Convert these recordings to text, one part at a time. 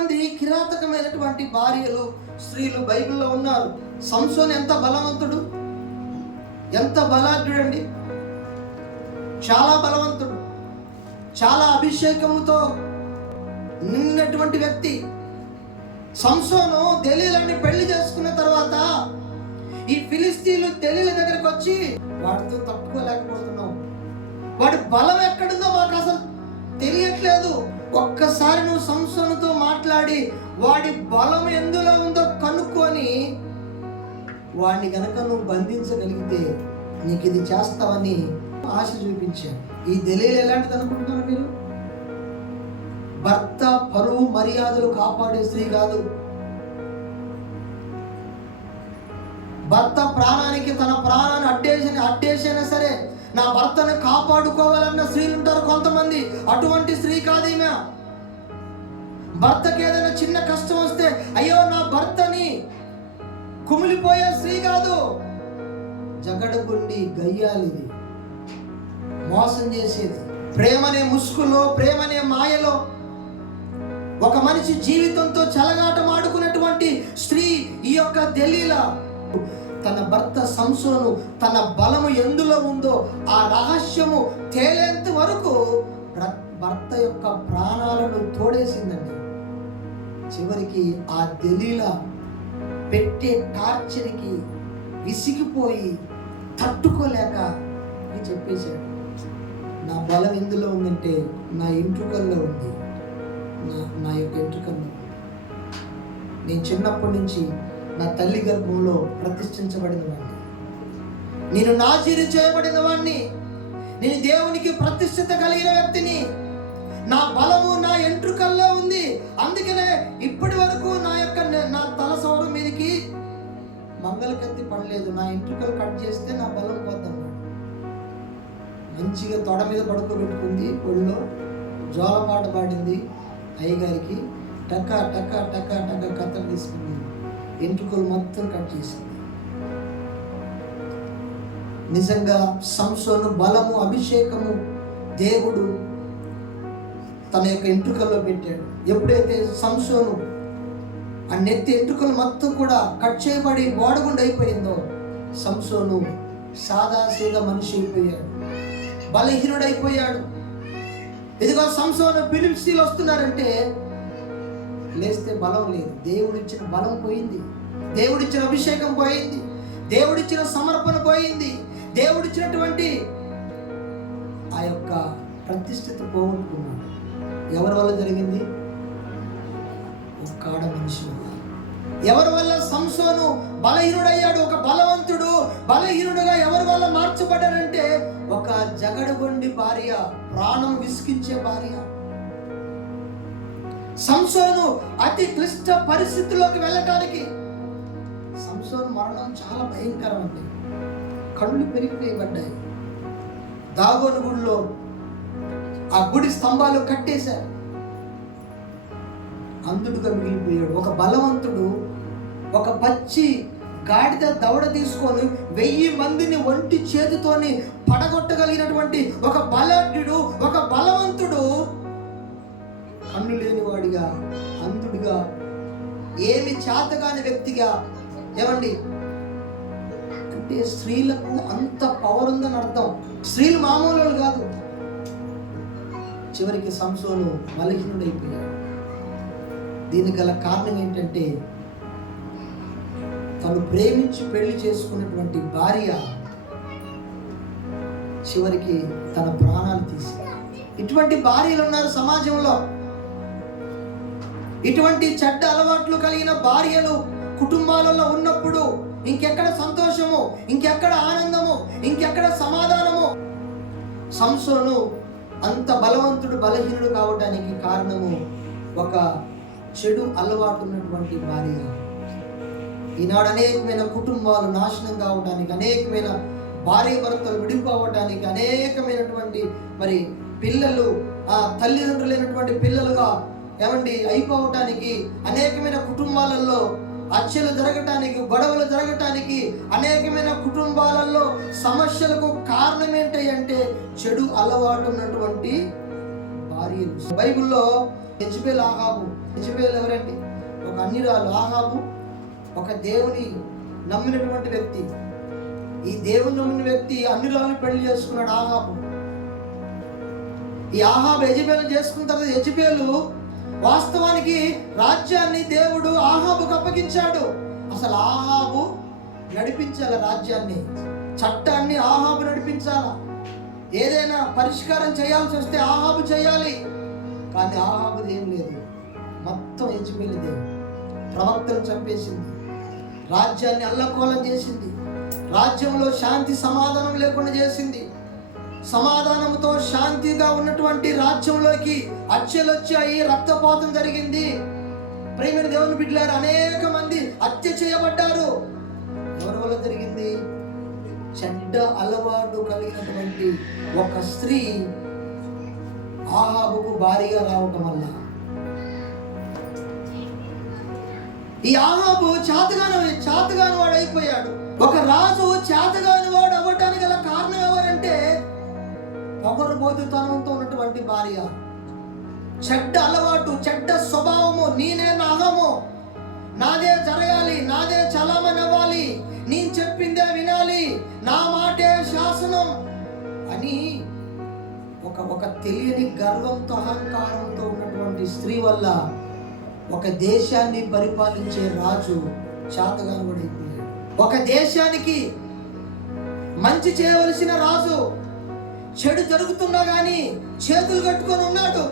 మంది కిరాతకమైనటువంటి భార్యలు, స్త్రీలు బైబిల్లో ఉన్నారు. సంసోను ఎంత బలవంతుడు, ఎంత బలాఢ్యుడండి, చాలా బలవంతుడు, చాలా అభిషేకముతో నిన్నటువంటి వ్యక్తి. సంసోను దెలీలాని పెళ్లి చేసుకున్న తర్వాత ఈ ఫిలిస్తీన్లు దెలీలా దగ్గరికి వచ్చి, వాడితో తట్టుకోలేకపోతున్నాం, వాడి బలం ఎక్కడుందో మాకు అసలు తెలియట్లేదు, ఒక్కసారి నువ్వు సంసోనుతో మాట్లాడి వాడి బలం ఎందులో ఉందో కనుక్కొని వాడిని గనక నువ్వు బంధించగలిగితే నీకు ఇది చేస్తావని ఆశ చూపించాను. ఈ దెలీలా ఎలాంటిది అనుకుంటున్నారు మీరు? భర్త పరువు మర్యాదలు కాపాడే స్త్రీ కాదు. భర్త ప్రాణానికి తన ప్రాణాన్ని అడ్డేసైనా సరే నా భర్తను కాపాడుకోవాలన్న స్త్రీలు ఉంటారు కొంతమంది. అటువంటి స్త్రీ కాదు ఈమె. భర్తకి ఏదైనా చిన్న కష్టం వస్తే అయ్యో నా భర్తని కుమిలిపోయే స్త్రీ కాదు. జగడగుండి గయ్యాలిది, మోసం చేసేది, ప్రేమనే ముసుగులో, ప్రేమనే మాయలో ఒక మనిషి జీవితంతో చెలగాటమాడుకున్నటువంటి స్త్రీ ఈ యొక్క దెలీలా. తన భర్త సంసోను తన బలము ఎందులో ఉందో ఆ రహస్యము తేలేంత వరకు భర్త యొక్క ప్రాణాలను తోడేసిందండి. చివరికి ఆ దెలీలా పెట్టే టార్చర్కి విసిగిపోయి తట్టుకోలేక చెప్పేశాడు, నా బలం ఎందులో ఉందంటే నా ఎంట్రుకల్లో ఉంది, నా యొక్క ఎంట్రుకల్లో. నేను చిన్నప్పటి నుంచి నా తల్లి గర్భంలో ప్రతిష్ఠించబడిన వాడిని, నేను నాజీరు చేయబడిన వాడిని, నేను దేవునికి ప్రతిష్ఠిత కలిగిన వ్యక్తిని, నా బలము నా ఎంట్రుకల్లో ఉంది. అందుకనే ఇప్పటి వరకు నా తల సౌరం మీదకి మంగళ కత్తి పడలేదు. నా ఎంట్రుకలు కట్ చేస్తే నా బలం పోద్దన్నాడు. మంచిగా తొడ మీద పడుకోబెట్టుకుంది, ఒళ్ళో జోలపాట పాడింది అయ్యగారికి, టకా టకా టకా టకా కత్తలు తీసుకుంది, ఎంట్రుకలు మొత్తం కట్ చేసింది. నిజంగా సంసోను బలము, అభిషేకము దేవుడు తన యొక్క ఎంట్రుకల్లో పెట్టాడు. ఎప్పుడైతే సంసోను ఆ నెత్తి ఎంట్రుకలు మొత్తం కూడా కట్ చేయబడి బోడగుండు అయిపోయిందో, సంసోను సాదాసీదా మనిషి అయిపోయాడు, బలహీనుడైపోయాడు. ఇదిగో సంసోను ఫిలిస్తీన్లు వస్తున్నారంటే లేస్తే బలం లేదు. దేవుడిచ్చిన బలం పోయింది, దేవుడిచ్చిన అభిషేకం పోయింది, దేవుడిచ్చిన సమర్పణ పోయింది, దేవుడిచ్చినటువంటి ఆ యొక్క ప్రతిష్ఠిత పోగొట్టుకున్నాడు. ఎవరి వల్ల జరిగింది? ఒక్క ఆడ మనిషి వల్ల. ఎవరి వల్ల సంసోను బలహీనుడయ్యాడు? ఒక బలవంతుడు బలహీనుడుగా ఎవరి వల్ల మార్చబడ్డాడంటే ఒక జగడగొండి భార్య, ప్రాణం విసిగించే భార్య. సంసోను అతి క్లిష్ట పరిస్థితుల్లోకి వెళ్ళటానికి, సంసోను మరణం చాలా భయంకరం అండి. కళ్ళు పెరిగిపోయబడ్డాయి. దాగోను గుడిలో ఆ గుడి స్తంభాలు కట్టేశారు. అంధుడుగా మిగిలిపోయాడు. ఒక బలవంతుడు ఒక పచ్చి గాడిద దవడ తీసుకొని 1000 మందిని ఒంటి చేతితోని పడగొట్టగలిగినటువంటి ఒక బలాఢ్యుడు, ఒక బలవంతుడు కన్ను లేనివాడిగా, అంధుడిగా, ఏమి చేతగాని వ్యక్తిగా. ఏమండి అంటే స్త్రీలకు అంత పవర్ ఉందని అర్థం. స్త్రీలు మామూలు కాదు. చివరికి సంసోను బలహీనుడైపోయాడు. దీనికి గల కారణం ఏంటంటే తను ప్రేమించి పెళ్లి చేసుకున్నటువంటి భార్య చివరికి తన ప్రాణాలు తీసింది. ఇటువంటి భార్యలు ఉన్నారు సమాజంలో. ఇటువంటి చెడ్డ అలవాట్లు కలిగిన భార్యలు కుటుంబాలలో ఉన్నప్పుడు ఇంకెక్కడ సంతోషము, ఇంకెక్కడ ఆనందము, ఇంకెక్కడ సమాధానము? సంసోను అంత బలవంతుడు బలహీనుడు కావడానికి కారణము ఒక చెడు అలవాటు ఉన్నటువంటి భార్య. ఈనాడు అనేకమైన కుటుంబాలు నాశనం కావడానికి, అనేకమైన భార్య భర్తలు విడిపోవడానికి, అనేకమైనటువంటి మరి పిల్లలు తల్లిదండ్రులైనటువంటి పిల్లలుగా అయిపోవటానికి, అనేకమైన కుటుంబాలలో హత్యలు జరగటానికి, గొడవలు జరగటానికి, అనేకమైన కుటుంబాలలో సమస్యలకు కారణం ఏంటి అంటే చెడు అలవాటు ఉన్నటువంటి భార్యలు. బైబిల్లో యెజబెల్ ఆహాబు యెజబెల్ ఎవరండి? ఒక అన్యురాలు. ఆహాబు ఒక దేవుని నమ్మినటువంటి వ్యక్తి. ఈ దేవుని నమ్మిన వ్యక్తి అన్యురాలను పెళ్లి చేసుకున్నాడు ఆహాబు. ఈ ఆహాబు యెజబెల్ చేసుకున్న తర్వాత యెజబెలు వాస్తవానికి రాజ్యాన్ని దేవుడు ఆహాబుకు అప్పగించాడు. అసలు ఆహాబు నడిపించాల రాజ్యాన్ని, చట్టాన్ని ఆహాబు నడిపించాల. ఏదైనా పరిష్కారం చేయాల్సి వస్తే ఆహాబు చేయాలి. కానీ ఆహాబుది ఏం లేదు, మొత్తం యెజబెలుదే. ప్రవక్తను చంపేసింది, రాజ్యాన్ని అల్లకోలం చేసింది, రాజ్యంలో శాంతి సమాధానం లేకుండా చేసింది. సమాధానంతో శాంతిగా ఉన్నటువంటి రాజ్యంలోకి హత్యలు వచ్చాయి, రక్తపాతం జరిగింది. ప్రియమైన దేవుని బిడ్డలారా, అనేక మంది హత్య చేయబడ్డారు. ఎవరి వల్ల జరిగింది? చెడ్డ అలవాటు కలిగినటువంటి ఒక స్త్రీ ఆహాబుకు భారీగా రావటం వల్ల. ఈ ఆహాబు చేతగాని వాడు అయిపోయాడు. ఒక రాజు చేతగాని వాడు అవ్వటానికి గల కారణం ఎవరంటే పొగరుబోతుతనంతో ఉన్నటువంటి భార్య. చెడ్డ అలవాటు, చెడ్డ స్వభావము, నేనే నాగము, నాదే జరగాలి, నాదే చలామణి అవ్వాలి, నేను చెప్పిందే వినాలి, నా మాటే శాసనం అని ఒక తెలియని గర్వంతో అహంకారంతో ఉన్నటువంటి స్త్రీ వల్ల ఒక దేశాన్ని పరిపాలించే రాజు చేతగానివాడైపోయాడు. ఒక దేశానికి మంచి చేయవలసిన రాజు చెడు జరుగుతున్నా గాని చేతులు కట్టుకొని ఉన్నాడు.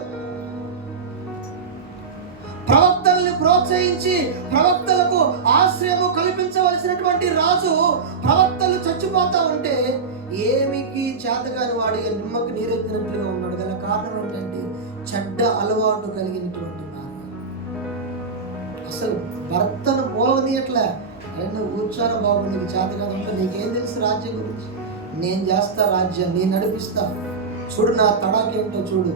ప్రవక్తల్ని ప్రోత్సహించి ప్రవక్తలకు ఆశ్రయము కల్పించవలసినటువంటి రాజు ప్రవక్తలు చచ్చిపోతా ఉంటే ఏమికి చేతగాని వాడిగా నిమ్మకు నీరెత్తినట్లుగా ఉన్నాడు. గల కారణం ఏంటంటే చెడ్డ అలవాటు కలిగినటువంటి భార్య. అసలు భర్తను పోవనీయట్లే. నువ్వు కూర్చోరా బాబు, నీకు చేతగాని ఉంటే నీకేం తెలుసు రాజ్యం గురించి? నేను చేస్తా రాజ్యం, నేను నడిపిస్తా, చూడు నా తడాకేంటో చూడు.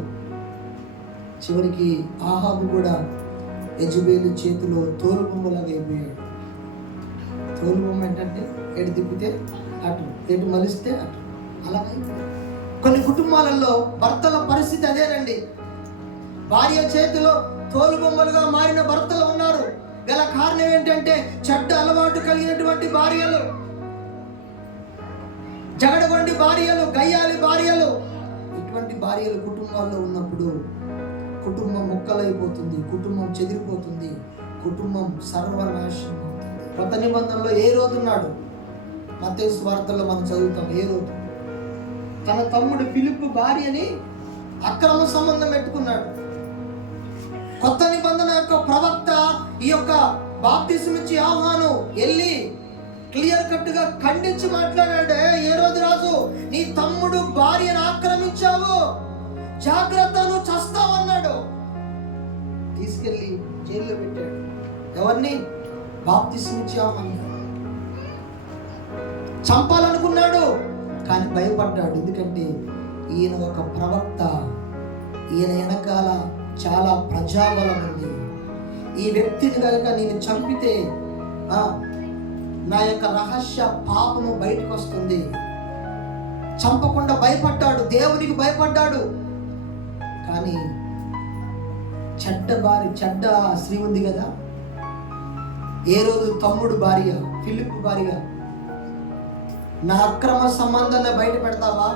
చివరికి ఆహాబు కూడా యెజబెలు చేతిలో తోలుబొమ్మలాగా అయిపోయాడు. తోలుబొమ్మ ఏంటంటే ఎటు తిప్పితే అటు, ఎటు మలిస్తే అటు, అలాగే. కొన్ని కుటుంబాలలో భర్తల పరిస్థితి అదేనండి. భార్య చేతిలో తోలుబొమ్మలుగా మారిన భర్తలు ఉన్నారు. గల కారణం ఏంటంటే చెడ్డ అలవాటు కలిగినటువంటి భార్యలు, జగడగొండి భార్యలు, గయ్యాలి భార్యలు. ఇటువంటి భార్యలు కుటుంబాల్లో ఉన్నప్పుడు కుటుంబం ముక్కలైపోతుంది, కుటుంబం చెదిరిపోతుంది, కుటుంబం సర్వనాశనం అవుతుంది. కొత్త నిబంధనలో ఏ రోజు ఉన్నాడు? మత్తయి సువార్తలో మనం చదువుతాం. ఏ రోజు తన తమ్ముడు ఫిలిప్పు భార్యని అక్రమ సంబంధం పెట్టుకున్నాడు. కొత్త నిబంధన యొక్క ప్రవక్త ఈ యొక్క బాప్తిసం ఇచ్చి యోహాను వెళ్ళి క్లియర్ కట్ గా ఖండించి మాట్లాడాడు. ఏ రోజు రాజు, నీ తమ్ముడు భార్యను ఆక్రమించావు, జాగ్రత్త, నువ్వు చస్తావన్నాడు. తీసుకెళ్లి జైల్లో పెట్టాడు. ఎవరిని? బాప్తిసం ఇచ్చి యోహాను. చంపాలనుకున్నాడు కానీ భయపడ్డాడు. ఎందుకంటే ఈయన ఒక ప్రవక్త, ఈయన వెనకాల చాలా ప్రజాబలం ఉంది. ఈ వ్యక్తిని కనుక నేను చంపితే నా యొక్క రహస్య పాపము బయటకు వస్తుంది. చంపకుండా భయపడ్డాడు, దేవునికి భయపడ్డాడు. కానీ చెడ్డ స్త్రీ ఉంది కదా, ఏ రోజు తమ్ముడు భార్య, ఫిలిప్ భార్య, నా అక్రమ సంబంధాన్ని బయట పెడతావా?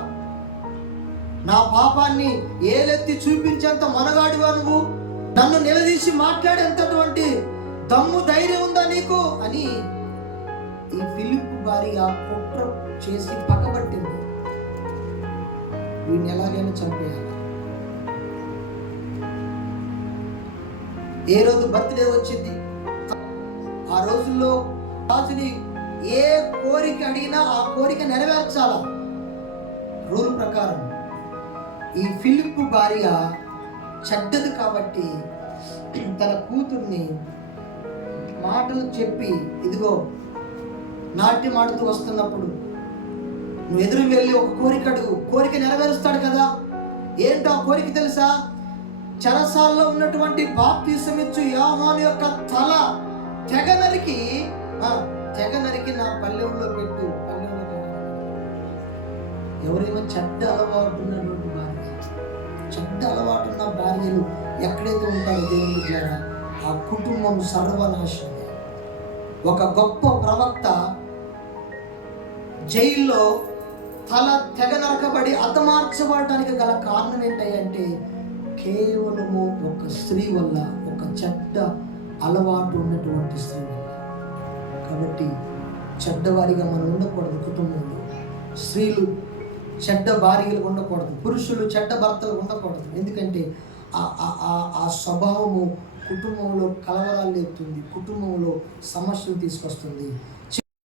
నా పాపాన్ని ఏలెత్తి చూపించేంత మనగాడివా నువ్వు? నన్ను నిలదీసి మాట్లాడేంతటువంటి దమ్ము ధైర్యం ఉందా నీకు అని ఈ ఫిలిప్ భార్య కుట్ర చేసి పక్కబట్టింది. వీడిని ఎలాగైనా చంపేయాలి. ఏ రోజు బర్త్డే వచ్చింది, ఆ రోజుల్లో రాజుని ఏ కోరిక అడిగినా ఆ కోరిక నెరవేర్చాల రూల్ ప్రకారం. ఈ ఫిలిప్ భార్య చెడ్డది కాబట్టి తన కూతుర్ని మాటలు చెప్పి, ఇదిగో నాట్యం ఆడుతూ వస్తున్నప్పుడు నువ్వు ఎదురు వెళ్ళి ఒక కోరిక అడుగు, కోరిక నెరవేరుస్తాడు కదా. ఏంటో ఆ కోరిక తెలుసా? చెరసాల్లో ఉన్నటువంటి బాప్తిసం ఇచ్చు యోహాను యొక్క తల తెగ నరికి నా పల్లెంలో పెట్టు. ఎవరైనా చెడ్డ అలవాటు ఉన్నటువంటి భార్య, చెడ్డ అలవాటు ఉన్న భార్యలు ఎక్కడైతే ఉంటారో దేవుని ద్వారా ఆ కుటుంబం సర్వనాశనమే. ఒక గొప్ప ప్రవక్త జైల్లో తల తెగ నరకబడి హతమార్చబడటానికి గల కారణం ఏంటంటే కేవలము ఒక స్త్రీ వల్ల, ఒక చెడ్డ అలవాటు ఉన్నటువంటి స్త్రీ వల్ల. కాబట్టి చెడ్డవారిగా మనం ఉండకూడదు. కుటుంబంలో స్త్రీలు చెడ్డ భార్యలు ఉండకూడదు, పురుషులు చెడ్డ భర్తలు ఉండకూడదు. ఎందుకంటే ఆ స్వభావము కుటుంబంలో కలవరాలు లేపుతుంది, కుటుంబంలో సమస్యలు తీసుకొస్తుంది.